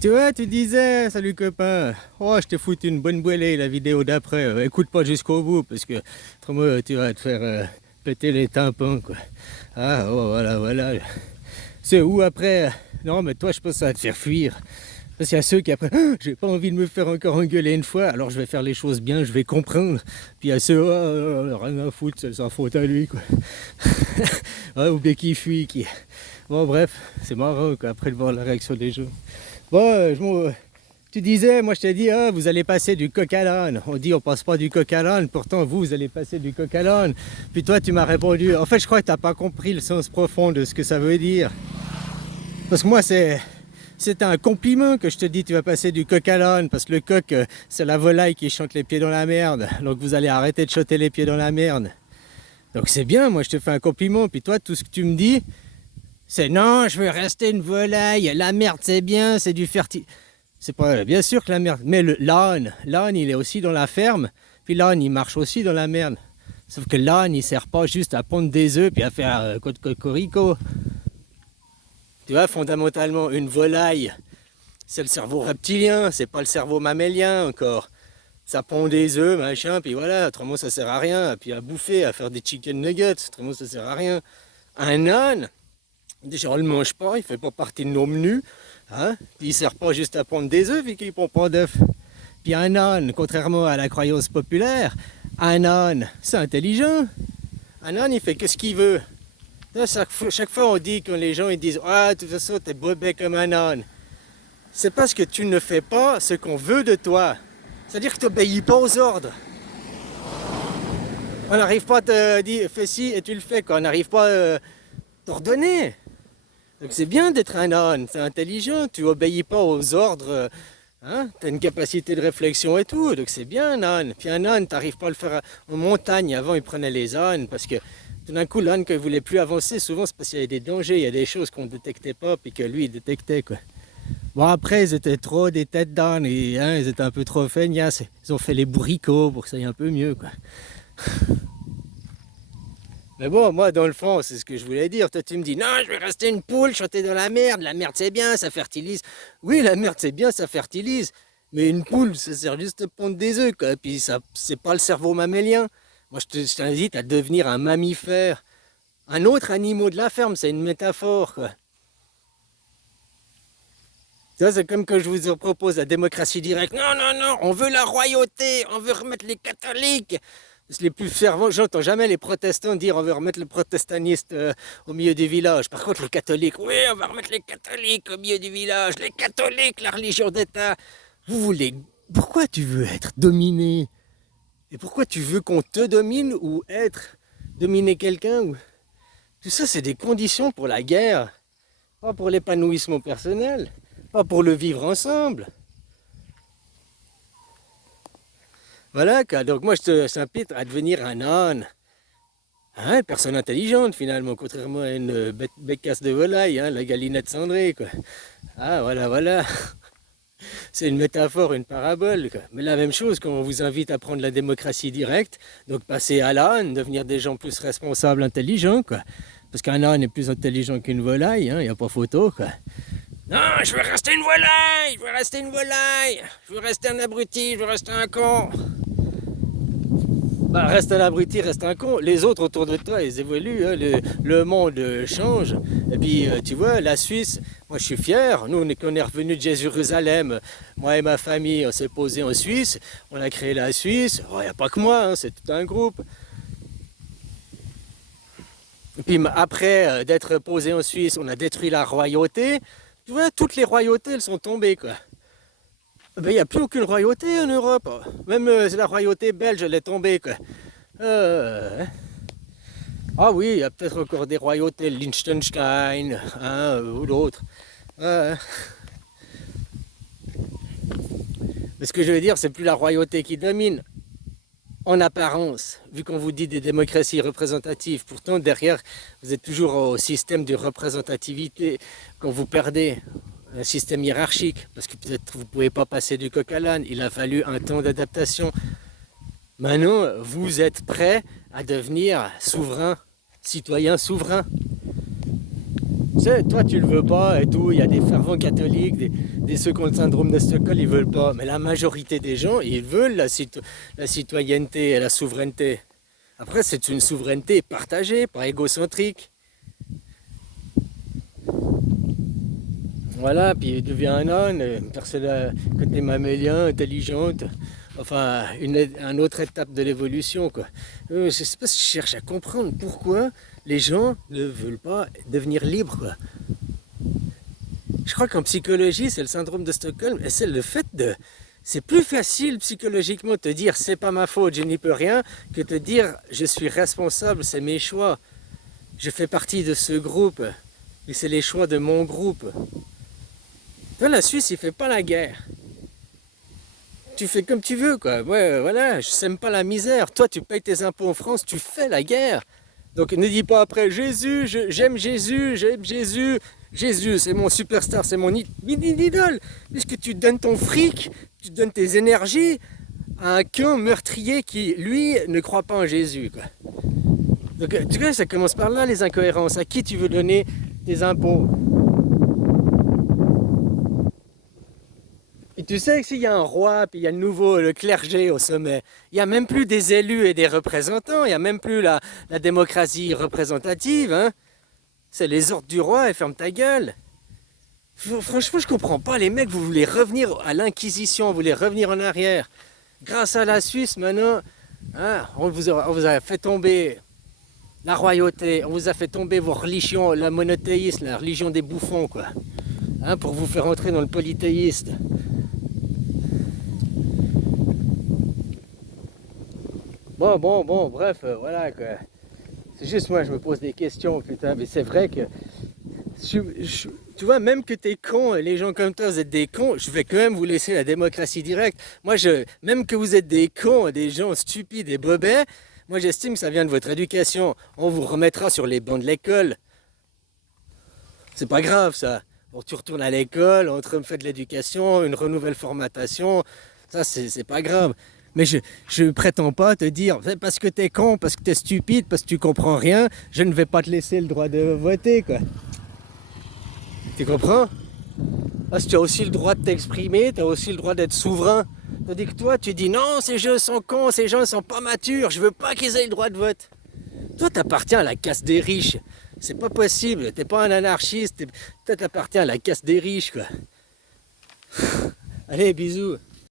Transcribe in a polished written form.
Tu vois, tu disais, salut copain, oh, je t'ai foutu une bonne boilée la vidéo d'après. Écoute pas jusqu'au bout parce que autrement tu vas te faire péter les tympans quoi. Ah, oh, voilà, voilà. C'est où après non, mais toi, je pense que ça va te faire fuir. Parce qu'il y a ceux qui après, ah, j'ai pas envie de me faire encore engueuler une fois, alors je vais faire les choses bien, je vais comprendre. Puis il y a ceux, rien à foutre, c'est sa faute à lui quoi. Ah, ou bien qui fuit, qui. Bon, bref, c'est marrant quoi, après de voir la réaction des gens. Bon, tu disais, moi je t'ai dit, ah, vous allez passer du coq à l'âne. On dit, on passe pas du coq à l'âne, pourtant vous allez passer du coq à l'âne. Puis toi, tu m'as répondu, en fait, je crois que tu n'as pas compris le sens profond de ce que ça veut dire. Parce que moi, c'est un compliment que je te dis, tu vas passer du coq à l'âne, parce que le coq, c'est la volaille qui chante les pieds dans la merde. Donc vous allez arrêter de chanter les pieds dans la merde. Donc c'est bien, moi je te fais un compliment. Puis toi, tout ce que tu me dis, c'est non, je veux rester une volaille, la merde c'est bien, c'est du fertile. C'est pas bien sûr que la merde, mais l'âne, il est aussi dans la ferme, puis l'âne il marche aussi dans la merde. Sauf que l'âne il sert pas juste à pondre des œufs puis à faire cocorico. Tu vois, fondamentalement, une volaille, c'est le cerveau reptilien, c'est pas le cerveau mammélien encore. Ça pond des œufs, machin, puis voilà, autrement ça sert à rien, puis à bouffer, à faire des chicken nuggets, autrement ça sert à rien. Un âne, déjà on le mange pas, il fait pas partie de nos menus, hein? Puis il sert pas juste à pondre des œufs vu qu'il pond pas d'œufs. Puis un âne, contrairement à la croyance populaire, un âne, c'est intelligent. Un âne, il fait que ce qu'il veut. Là, chaque fois on dit quand les gens ils disent ah de toute façon t'es bobé comme un âne. C'est parce que tu ne fais pas ce qu'on veut de toi. C'est-à-dire que tu n'obéis pas aux ordres. On n'arrive pas à te dire fais ci et tu le fais quoi. On n'arrive pas à t'ordonner. Donc c'est bien d'être un âne, c'est intelligent, tu obéis pas aux ordres, hein? Tu as une capacité de réflexion et tout, donc c'est bien un âne. Puis un âne, tu n'arrives pas à le faire en montagne. Avant, ils prenaient les ânes parce que tout d'un coup, l'âne, quand il ne voulait plus avancer, souvent c'est parce qu'il y avait des dangers, il y a des choses qu'on ne détectait pas, puis que lui, il détectait quoi. Bon, après, ils étaient trop des têtes d'âne, et hein, ils étaient un peu trop feignasses. Ils ont fait les bourricots pour que ça aille un peu mieux quoi. Mais bon, moi, dans le fond, c'est ce que je voulais dire. Toi, tu me dis, non, je vais rester une poule, chanter dans la merde. La merde, c'est bien, ça fertilise. Oui, la merde, c'est bien, ça fertilise. Mais une poule, ça sert juste à pondre des œufs, quoi. Puis ça, c'est pas le cerveau mammélien. Moi, je t'invite à devenir un mammifère. Un autre animal de la ferme, c'est une métaphore, quoi. Ça, c'est comme que je vous propose la démocratie directe. Non, non, non, on veut la royauté, on veut remettre les catholiques. Les plus fervents, j'entends jamais les protestants dire on veut remettre le protestaniste au milieu du village. Par contre, les catholiques, oui, on va remettre les catholiques au milieu du village. Les catholiques, la religion d'État. Vous voulez. Pourquoi tu veux être dominé? Et pourquoi tu veux qu'on te domine ou être dominer quelqu'un ou... Tout ça, c'est des conditions pour la guerre, pas pour l'épanouissement personnel, pas pour le vivre ensemble. Voilà, donc moi je t'invite à devenir un âne. Hein, une personne intelligente finalement, contrairement à une bécasse de volaille, hein, la galinette cendrée, quoi. Ah voilà, voilà. C'est une métaphore, une parabole, quoi. Mais la même chose quand on vous invite à prendre la démocratie directe, donc passer à l'âne, devenir des gens plus responsables, intelligents, quoi. Parce qu'un âne est plus intelligent qu'une volaille, il n'y a pas photo, quoi. Non, je veux rester une volaille, je veux rester une volaille, je veux rester un abruti, je veux rester un con. Bah, reste un abruti, reste un con. Les autres autour de toi, ils évoluent, hein. Le monde change. Et puis, tu vois, la Suisse, moi je suis fier. Nous, on est revenu de Jérusalem. Moi et ma famille, on s'est posé en Suisse. On a créé la Suisse. Il n'y a pas que moi, hein, c'est tout un groupe. Et puis après d'être posé en Suisse, on a détruit la royauté. Tu vois, toutes les royautés, elles sont tombées, quoi. Ben, il n'y a plus aucune royauté en Europe. Même la royauté belge, elle est tombée, quoi. Ah oui, il y a peut-être encore des royautés, Liechtenstein, hein, ou d'autres. Mais ce que je veux dire, c'est plus la royauté qui domine, en apparence, vu qu'on vous dit des démocraties représentatives. Pourtant, derrière, vous êtes toujours au système de représentativité quand vous perdez. Un système hiérarchique, parce que peut-être vous ne pouvez pas passer du coq à l'âne, il a fallu un temps d'adaptation. Maintenant, vous êtes prêt à devenir souverain, citoyen souverain. Tu sais, toi tu le veux pas et tout, il y a des fervents catholiques, des ceux qui ont le syndrome de Stockholm, ils veulent pas. Mais la majorité des gens, ils veulent la citoyenneté et la souveraineté. Après, c'est une souveraineté partagée, pas égocentrique. Voilà, puis il devient un âne, une personne côté mammélien, intelligente. Enfin, une autre étape de l'évolution, quoi. Je sais pas si je cherche à comprendre pourquoi les gens ne veulent pas devenir libres, quoi. Je crois qu'en psychologie, c'est le syndrome de Stockholm, et c'est le fait de... C'est plus facile psychologiquement de te dire c'est pas ma faute, je n'y peux rien, que de te dire je suis responsable, c'est mes choix. Je fais partie de ce groupe, et c'est les choix de mon groupe. Toi, la Suisse, il fait pas la guerre. Tu fais comme tu veux, quoi. Ouais, voilà, je sème pas la misère. Toi, tu payes tes impôts en France, tu fais la guerre. Donc ne dis pas après Jésus, j'aime Jésus, j'aime Jésus. Jésus, c'est mon superstar, c'est mon idole. Puisque tu donnes ton fric, tu donnes tes énergies à un camp meurtrier qui, lui, ne croit pas en Jésus, quoi. Donc, tu vois, ça commence par là, les incohérences. À qui tu veux donner tes impôts? Et tu sais que s'il y a un roi, puis il y a le clergé au sommet, il n'y a même plus des élus et des représentants, il n'y a même plus la démocratie représentative, hein. C'est les ordres du roi et ferme ta gueule. Franchement, je comprends pas, les mecs, vous voulez revenir à l'Inquisition, vous voulez revenir en arrière. Grâce à la Suisse, maintenant, hein, on vous a fait tomber la royauté, on vous a fait tomber vos religions, la monothéisme, la religion des bouffons, quoi. Hein, pour vous faire entrer dans le polythéiste. Bon, bref, voilà quoi. C'est juste moi, je me pose des questions, putain, mais c'est vrai que... tu vois, même que t'es con, et les gens comme toi, vous êtes des cons, je vais quand même vous laisser la démocratie directe. Moi, même que vous êtes des cons, des gens stupides et bobets, moi j'estime que ça vient de votre éducation. On vous remettra sur les bancs de l'école. C'est pas grave, ça. Bon, tu retournes à l'école, on te refait de l'éducation, une renouvelle formatation, ça c'est pas grave. Mais je prétends pas te dire, parce que t'es con, parce que t'es stupide, parce que tu comprends rien, je ne vais pas te laisser le droit de voter, quoi. Tu comprends? Parce que tu as aussi le droit de t'exprimer, tu as aussi le droit d'être souverain. Tandis que toi, tu dis non, ces gens sont cons, ces gens sont pas matures, je veux pas qu'ils aient le droit de vote. Toi, t'appartiens à la caste des riches. C'est pas possible, t'es pas un anarchiste, toi t'appartiens à la caste des riches, quoi. Allez, bisous.